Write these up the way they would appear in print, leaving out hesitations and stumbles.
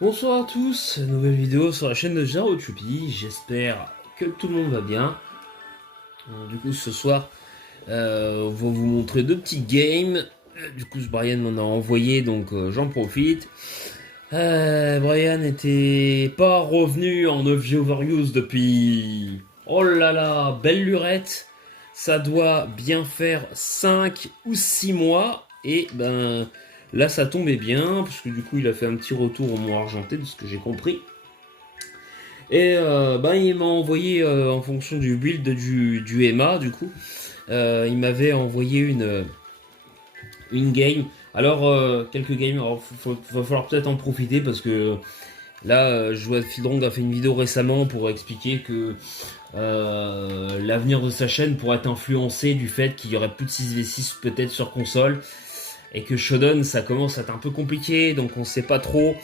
Bonsoir à tous, nouvelle vidéo sur la chaîne de Jaro Choupi, j'espère que tout le monde va bien. Du coup ce soir on va vous montrer deux petits games. Du coup Brian m'en a envoyé donc j'en profite. Brian était pas revenu en OG Overuse depuis... Oh là là, belle lurette. Ça doit bien faire 5 ou 6 mois. Et ben là ça tombait bien, parce que du coup il a fait un petit retour au Mont Argenté, de ce que j'ai compris. Et ben il m'a envoyé en fonction du build du MA du coup. Il m'avait envoyé une game. Alors quelques games, alors va falloir peut-être en profiter parce que là, je vois Fildrong a fait une vidéo récemment pour expliquer que l'avenir de sa chaîne pourrait être influencé du fait qu'il y aurait plus de 6v6 peut-être sur console et que Shodan ça commence à être un peu compliqué, donc on sait pas trop.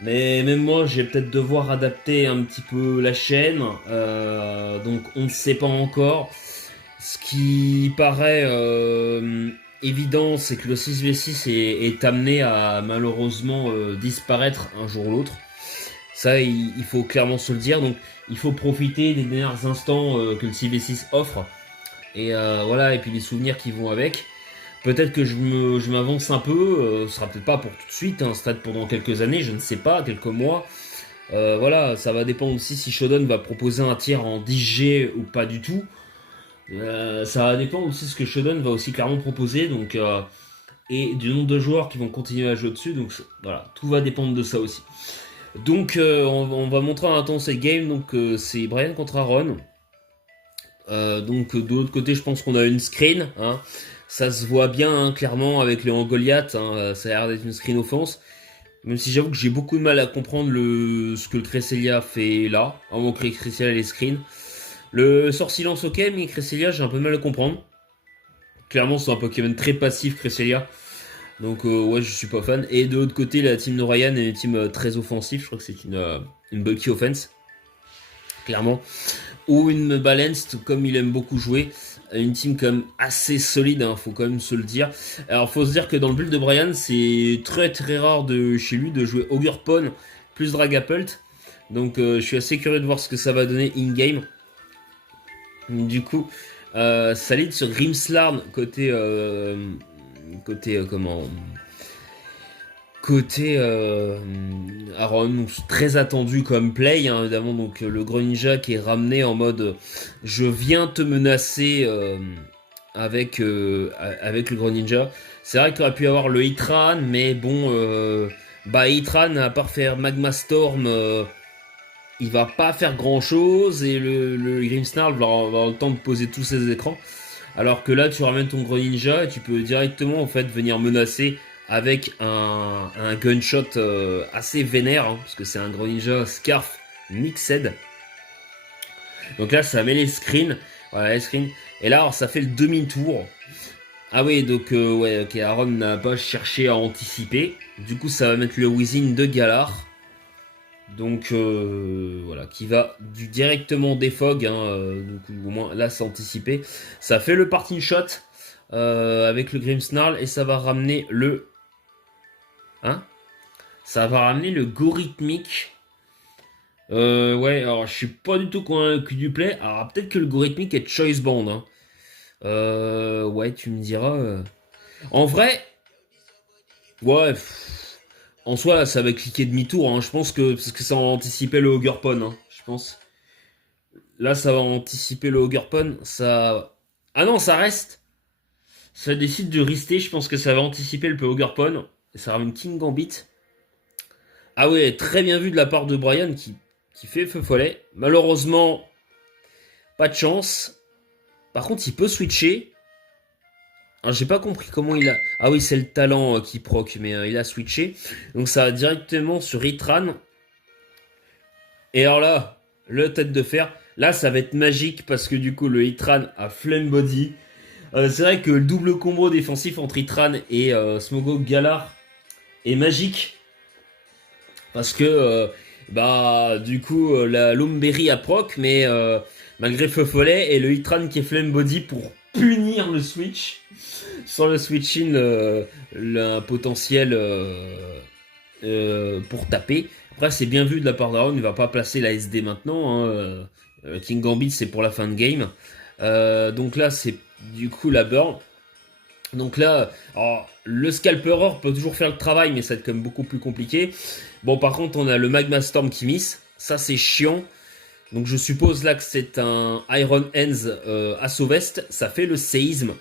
Mais même moi, je vais peut-être devoir adapter un petit peu la chaîne, donc on ne sait pas encore. Ce qui paraît évident, c'est que le 6v6 est amené à malheureusement disparaître un jour ou l'autre. Ça, il faut clairement se le dire. Donc, il faut profiter des derniers instants que le 6v6 offre. Et voilà, et puis les souvenirs qui vont avec. Peut-être que je m'avance un peu. Ce sera peut-être pas pour tout de suite, hein, peut-être pendant quelques années, je ne sais pas, quelques mois. Voilà, ça va dépendre aussi si Shodan va proposer un tir en 10G ou pas du tout. Ça va dépendre aussi de ce que Shodan va aussi clairement proposer. Donc, et du nombre de joueurs qui vont continuer à jouer dessus. Donc voilà, tout va dépendre de ça aussi. Donc on va montrer en attendant cette game. Donc c'est Brian contre Aaron. Donc de l'autre côté, je pense qu'on a une screen. Hein. Ça se voit bien hein, clairement avec les Goliath. Hein, ça a l'air d'être une screen offense. Même si j'avoue que j'ai beaucoup de mal à comprendre ce que le Cresselia fait là. Avant que le Cresselia les screen. Le sort silence ok, mais Cresselia j'ai un peu de mal à comprendre. Clairement c'est un Pokémon très passif Cresselia. Donc ouais, je suis pas fan. Et de l'autre côté, la team Norayan est une team très offensive. Je crois que c'est une bulky offense, clairement. Ou une balanced, comme il aime beaucoup jouer. Une team quand même assez solide, hein, faut quand même se le dire. Alors faut se dire que dans le build de Brian, c'est très très rare de chez lui de jouer Ogurpon plus Dragapult. Donc je suis assez curieux de voir ce que ça va donner in-game. Du coup, ça lead sur Grimslarn côté comment côté Aaron, très attendu comme play, hein, évidemment. Donc le Greninja qui est ramené en mode je viens te menacer avec le Greninja. C'est vrai qu'il aurait pu avoir le Hitran, mais bon, bah Hitran à part faire Magma Storm, il va pas faire grand chose et le Grimmsnarl va avoir le temps de poser tous ses écrans. Alors que là, tu ramènes ton Greninja et tu peux directement en fait venir menacer avec un gunshot assez vénère, hein, parce que c'est un Greninja Scarf Mixed. Donc là, ça met les screens, voilà les screens. Et là, alors, ça fait le demi-tour. Ah oui, donc ouais, ok, Aaron n'a pas cherché à anticiper. Du coup, ça va mettre le Wizzing de Galar. Donc voilà, qui va directement défog, hein, donc au moins là c'est anticipé. Ça fait le parting shot avec le Grimmsnarl et ça va ramener le... Hein. Ça va ramener le Gorithmic. Ouais, alors je suis pas du tout convaincu du play. Alors peut-être que le Gorithmic est choice band. Hein. Ouais, tu me diras. En vrai, ouais. En soi, ça va cliquer demi-tour. Hein. Je pense que parce que ça va anticiper le Ogurpon. Hein, je pense. Là, ça va anticiper le Ogurpon. Ça. Ah non, ça reste. Ça décide de rester. Je pense que ça va anticiper le Ogurpon. Et ça ramène King Gambit. Ah ouais, très bien vu de la part de Brian qui fait feu follet. Malheureusement, pas de chance. Par contre, il peut switcher. Alors, j'ai pas compris comment il a. Ah oui, c'est le talent qui proc, mais il a switché. Donc ça va directement sur Itran. Et alors là, le tête de fer. Là, ça va être magique parce que du coup, le Itran a Flame Body. C'est vrai que le double combo défensif entre Itran et Smogok Galar est magique. Parce que, bah, du coup, la Lomberry a proc, mais malgré Feu Follet et le Hitran qui est Flame Body pour punir le switch. Sans le switch in, un potentiel pour taper. Après, c'est bien vu de la part d'Aaron, il va pas placer la SD maintenant. Hein, King Gambit, c'est pour la fin de game. Donc là, c'est du coup la burn. Donc là, alors, le Scalperer peut toujours faire le travail, mais ça va être quand même beaucoup plus compliqué. Bon, par contre, on a le Magma Storm qui miss. Ça, c'est chiant. Donc je suppose là que c'est un Iron Hands Assaut Vest. Ça fait le séisme.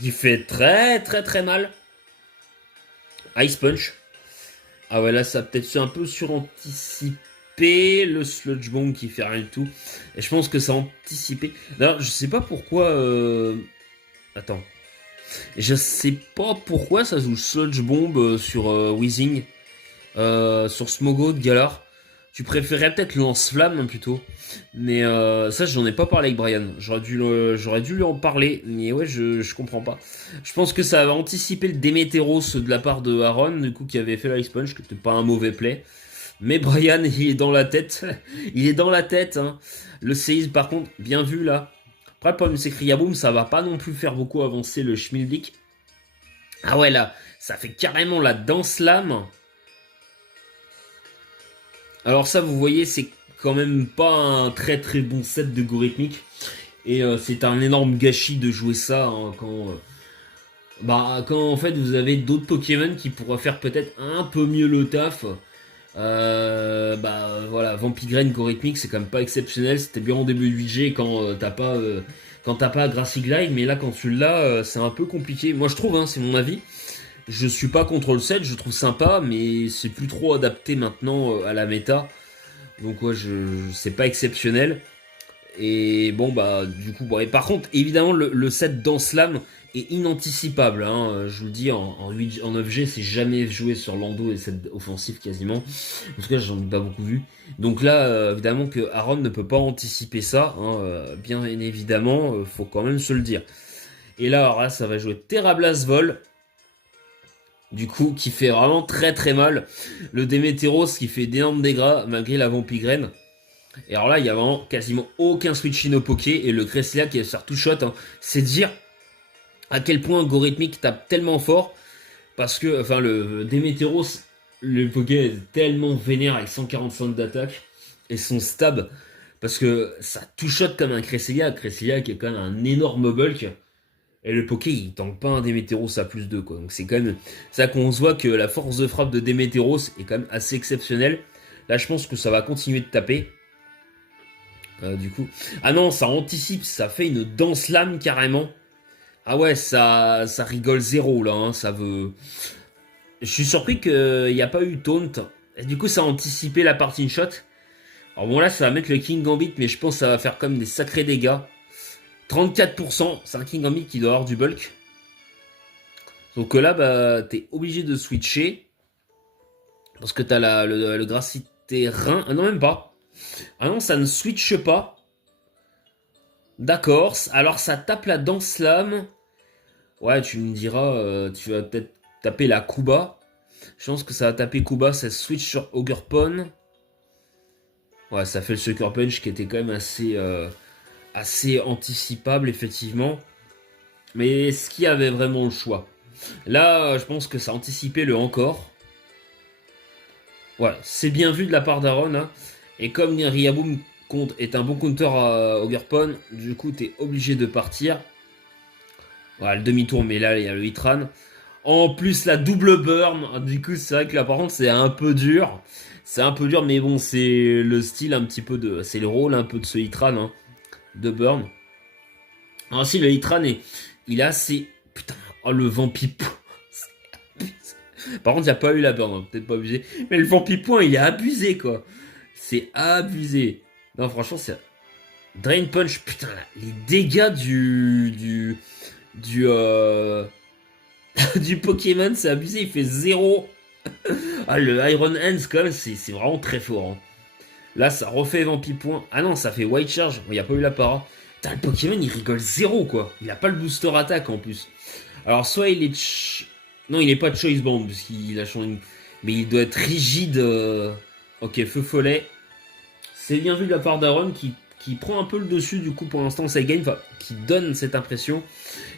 Qui fait très très très mal. Ice Punch. Ah ouais, là, ça a peut-être un peu suranticipé. Le Sludge Bomb qui fait rien du tout. Et je pense que ça a anticipé. Alors, je sais pas pourquoi... Attends. Je sais pas pourquoi ça joue Sludge Bomb sur Weezing. Sur Smogo de Galar. Tu préférais peut-être Lance-Flamme hein, plutôt. Mais ça, j'en ai pas parlé avec Brian. J'aurais dû lui en parler. Mais ouais, je comprends pas. Je pense que ça va anticiper le Démétéros de la part de Aaron, du coup, qui avait fait l'Ice Punch, qui était pas un mauvais play. Mais Brian, il est dans la tête. Il est dans la tête. Hein. Le séisme, par contre, bien vu là. Après, le problème, c'est que Riaboom, ça va pas non plus faire beaucoup avancer le Schmilblick. Ah ouais, là, ça fait carrément la danse lame. Alors ça, vous voyez, c'est quand même pas un très très bon set de Go rythmique. Et c'est un énorme gâchis de jouer ça hein, quand en fait vous avez d'autres Pokémon qui pourraient faire peut-être un peu mieux le taf. Voilà, Vampigraine Go rythmique, c'est quand même pas exceptionnel. C'était bien en début de VG quand t'as pas Grassy Glide, mais là quand tu l'as, c'est un peu compliqué. Moi je trouve, hein, c'est mon avis. Je suis pas contre le set, je trouve sympa, mais c'est plus trop adapté maintenant à la méta. Donc ouais, c'est pas exceptionnel. Et bon bah du coup, bon, et par contre, évidemment, le set dans Slam est inanticipable. Hein. Je vous le dis, en 9G, c'est jamais joué sur Lando et set offensif quasiment. En tout cas, j'en ai pas beaucoup vu. Donc là, évidemment que Aaron ne peut pas anticiper ça. Hein, bien évidemment, faut quand même se le dire. Et là, alors là, ça va jouer Terra Blast Vol. Du coup, qui fait vraiment très très mal. Le Démétéros qui fait d'énormes dégâts malgré la Vampigraine. Et alors là, il y a vraiment quasiment aucun switch in au Poké. Et le Cresselia qui va se faire tout shot. Hein. C'est dire à quel point Go rythmique tape tellement fort. Parce que, enfin, le Démétéros, le Poké est tellement vénère avec 145 d'attaque. Et son stab. Parce que ça tout shot comme un Cresselia. Cresselia qui est quand même un énorme bulk. Et le Poké, il tank pas un Démétéros à plus 2, quoi. Donc c'est quand même ça qu'on se voit que la force de frappe de Démétéros est quand même assez exceptionnelle. Là, je pense que ça va continuer de taper. Du coup. Ah non, ça anticipe, ça fait une danse lame carrément. Ah ouais, ça rigole zéro là, hein, ça veut. Je suis surpris qu'il n'y a pas eu taunt. Et du coup, ça a anticipé la parting shot. Alors bon, là, ça va mettre le King Gambit, mais je pense que ça va faire comme des sacrés dégâts. 34%, c'est un King Gambit qui doit avoir du bulk. Donc là, bah, t'es obligé de switcher. Parce que t'as le Grassité Rein. Ah non, même pas. Ah non, ça ne switche pas. D'accord. Alors ça tape la Danse Slam. Ouais, tu me diras, tu vas peut-être taper la Kuba. Je pense que ça va taper Kuba, ça switch sur Ogerpon. Ouais, ça fait le Sucker Punch qui était quand même assez anticipable, effectivement. Mais est-ce qu'il y avait vraiment le choix? Là, je pense que ça anticipait le encore. Voilà, c'est bien vu de la part d'Aaron. Hein. Et comme Riaboom est un bon counter à Ogerpon, du coup, t'es obligé de partir. Voilà, le demi-tour, mais là, il y a le Hitran. En plus, la double burn. Du coup, c'est vrai que là, par contre, c'est un peu dur. C'est un peu dur, mais bon, c'est le style un petit peu de... C'est le rôle un peu de ce Hitran, hein, de burn. Alors si, le Hitran, il est assez... Putain, oh, le Vampipouin. Par contre, il n'y a pas eu la burn, hein, peut-être pas abusé. Mais le Vampipouin, il est abusé, quoi. C'est abusé. Non, franchement, c'est... Drain Punch, putain, là, les dégâts du du Pokémon, c'est abusé, il fait 0. Ah, le Iron Hands, quand même, c'est vraiment très fort. Hein. Là, ça refait Vampipouin. Ah non, ça fait White Charge. Il n'y a pas eu la para. Putain, le Pokémon, il rigole 0, quoi. Il a pas le booster attaque, en plus. Alors, soit il est... Non, il n'est pas de Choice Band, parce qu'il a changé... Mais il doit être rigide. Ok, Feu Follet. C'est bien vu de la part d'Aaron qui prend un peu le dessus, du coup, pour l'instant, ça game. Enfin, qui donne cette impression.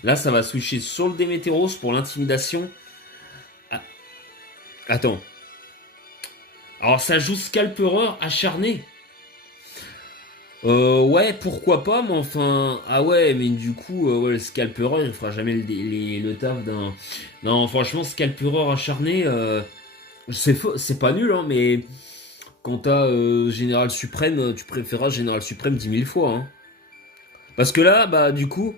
Là, ça va switcher sur le Démétéros pour l'intimidation. Ah. Attends. Alors ça joue scalpereur acharné. Ouais, pourquoi pas, mais enfin... Ah ouais, mais du coup, ouais, le scalpereur, il fera jamais le taf d'un... Non, franchement, scalpereur acharné, c'est pas nul, hein, mais... Quand t'as Général Suprême, tu préféreras Général Suprême 10 000 fois, hein. Parce que là, bah du coup,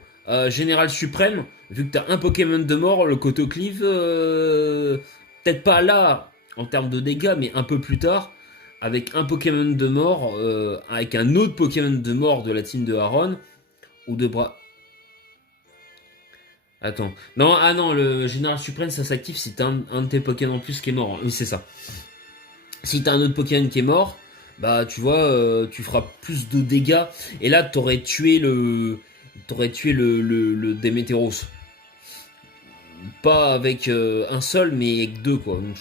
Général Suprême, vu que t'as un Pokémon de mort, le Cotoclave, peut-être pas là en termes de dégâts, mais un peu plus tard, avec un Pokémon de mort, avec un autre Pokémon de mort de la team de Aaron, ou de Bras. Attends. Non, ah non, le Général Suprême, ça s'active si t'as un de tes Pokémon en plus qui est mort, hein. Oui, c'est ça. Si t'as un autre Pokémon qui est mort, bah tu vois, tu feras plus de dégâts. Et là, t'aurais tué le Démétéros. Pas avec un seul, mais avec deux, quoi. Donc,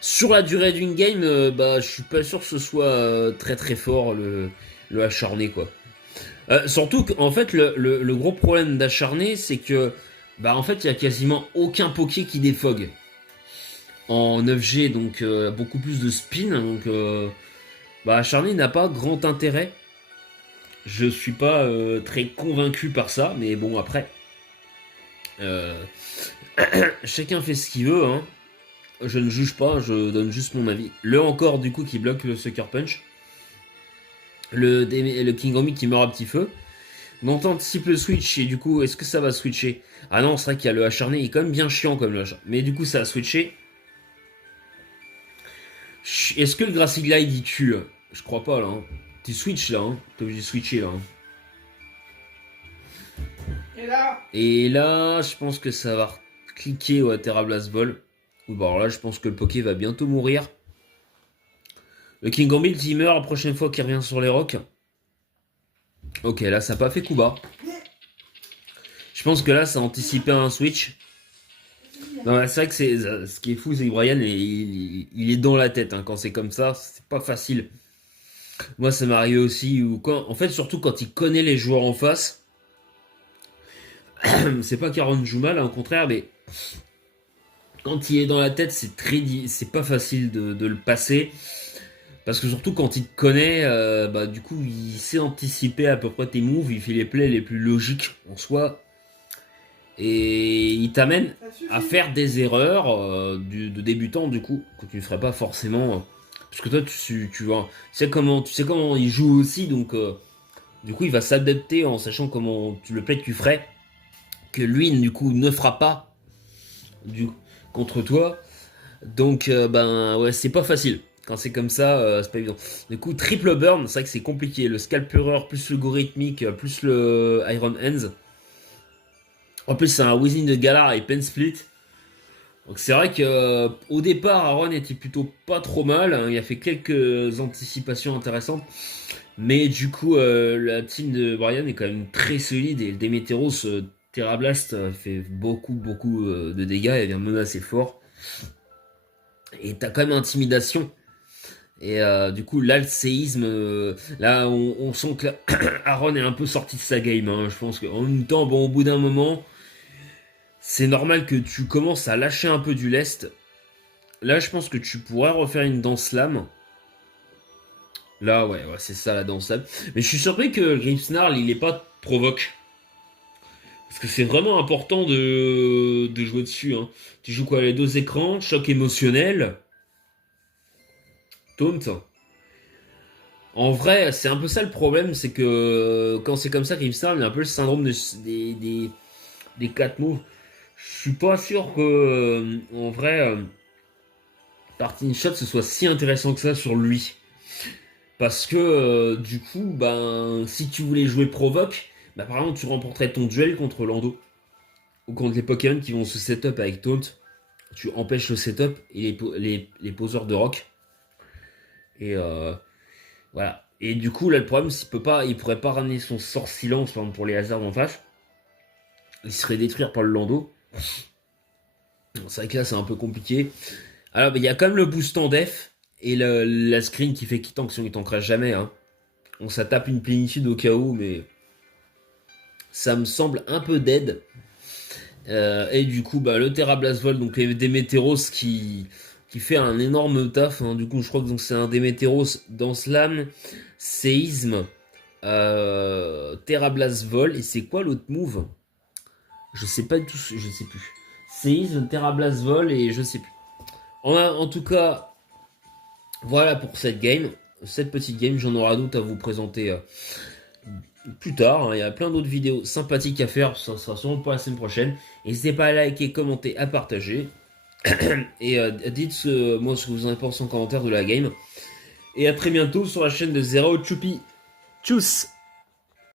sur la durée d'une game, bah je suis pas sûr que ce soit très très fort le acharné, quoi. Surtout qu'en fait, le gros problème d'acharné, c'est que bah en fait, il y a quasiment aucun Poké qui défogue en 9G, donc beaucoup plus de spin, donc bah acharné n'a pas grand intérêt. Je suis pas très convaincu par ça, mais bon après, euh, chacun fait ce qu'il veut, hein. Je ne juge pas, je donne juste mon avis. Le encore du coup qui bloque le Sucker Punch, le King Army qui meurt à petit feu. Donc t'anticipes le switch et du coup est-ce que ça va switcher? Ah non, c'est vrai qu'il y a le acharné, il est quand même bien chiant comme le acharné. Mais du coup ça a switché. Est-ce que le Grassy Glide il tue? Je crois pas là, hein. Tu switches là, hein. T'es obligé de switcher là, hein. Et là, Et là, je pense que ça va cliquer au Terra Blast Ball. Ou bon, alors là, je pense que le Poké va bientôt mourir. Le King Gambit, il meurt la prochaine fois qu'il revient sur les rocs. Ok, là, ça n'a pas fait coup bas. Je pense que là, ça a anticipé un switch. Non, c'est vrai que ce qui est fou, c'est que Brian, il est dans la tête, hein. Quand c'est comme ça, c'est pas facile. Moi, ça m'est arrivé aussi. En fait, surtout quand il connaît les joueurs en face. C'est pas qu'Aaron joue mal, hein, au contraire, mais quand il est dans la tête, c'est pas facile de le passer. Parce que surtout quand il te connaît, bah du coup il sait anticiper à peu près tes moves, il fait les plays les plus logiques en soi. Et il t'amène ça à suffit. faire des erreurs de débutant du coup, que tu ne ferais pas forcément. Parce que toi tu vois, tu sais comment il joue aussi, donc du coup il va s'adapter en sachant comment le play que tu ferais, que lui du coup ne fera pas du, contre toi. Donc, ben ouais, c'est pas facile. Quand c'est comme ça, c'est pas évident. Du coup, triple burn, c'est vrai que c'est compliqué. Le scalpereur, plus le gorithmique, plus le Iron Hands. En plus, c'est un Within de Galar et Pen Split. Donc c'est vrai que au départ, Aaron était plutôt pas trop mal, hein. Il a fait quelques anticipations intéressantes. Mais du coup, la team de Brian est quand même très solide. Et le Demeteros Terra Blast fait beaucoup, beaucoup de dégâts. Il vient menacer fort. Et t'as quand même intimidation. Et du coup, là, le séisme, là, on sent que Aaron est un peu sorti de sa game, hein. Je pense qu'en même temps, bon, au bout d'un moment, c'est normal que tu commences à lâcher un peu du lest. Là, je pense que tu pourrais refaire une danse lame. Là, ouais, c'est ça la danse lame. Mais je suis surpris que Grimmsnarl, il est pas provoque. Parce que c'est vraiment important de jouer dessus, hein. Tu joues quoi, les deux écrans, choc émotionnel, taunt. En vrai, c'est un peu ça le problème, c'est que quand c'est comme ça, Grimstar, il a un peu le syndrome des 4 moves. Je suis pas sûr que, en vrai, Parting Shot ce soit si intéressant que ça sur lui. Parce que, du coup, ben, si tu voulais jouer Provoque, bah, par exemple, tu remporterais ton duel contre Lando. Ou contre les Pokémon qui vont se setup avec Taunt. Tu empêches le setup et les poseurs de rock. Et voilà. Et du coup, là, le problème, c'est il pourrait pas ramener son sort silence, par exemple, pour les hasards en face. Il serait détruit par le Lando. C'est vrai que là, c'est un peu compliqué. Alors, il y a quand même le boost en def. Et la screen qui fait qu'il tank, sinon il tankera jamais, hein. On ça tape une plénitude au cas où, mais ça me semble un peu dead. Et du coup, bah, le Terra Blast Vol, donc des Météros qui qui fait un énorme taf. Hein. Du coup, je crois que c'est un Démétéros dans Slam, Séisme, Terrablast Vol. Et c'est quoi l'autre move? Je sais pas du tout, je sais plus. Séisme, Terrablast Vol et je sais plus. En tout cas, voilà pour cette game. Cette petite game, j'en aurai d'autres à vous présenter plus tard. Hein. Il y a plein d'autres vidéos sympathiques à faire. Ça sera sûrement pour la semaine prochaine. N'hésitez pas à liker, commenter, à partager. Et dites moi ce que vous en pensez en commentaire de la game. Et à très bientôt sur la chaîne de Zero Choupi. Tchuss!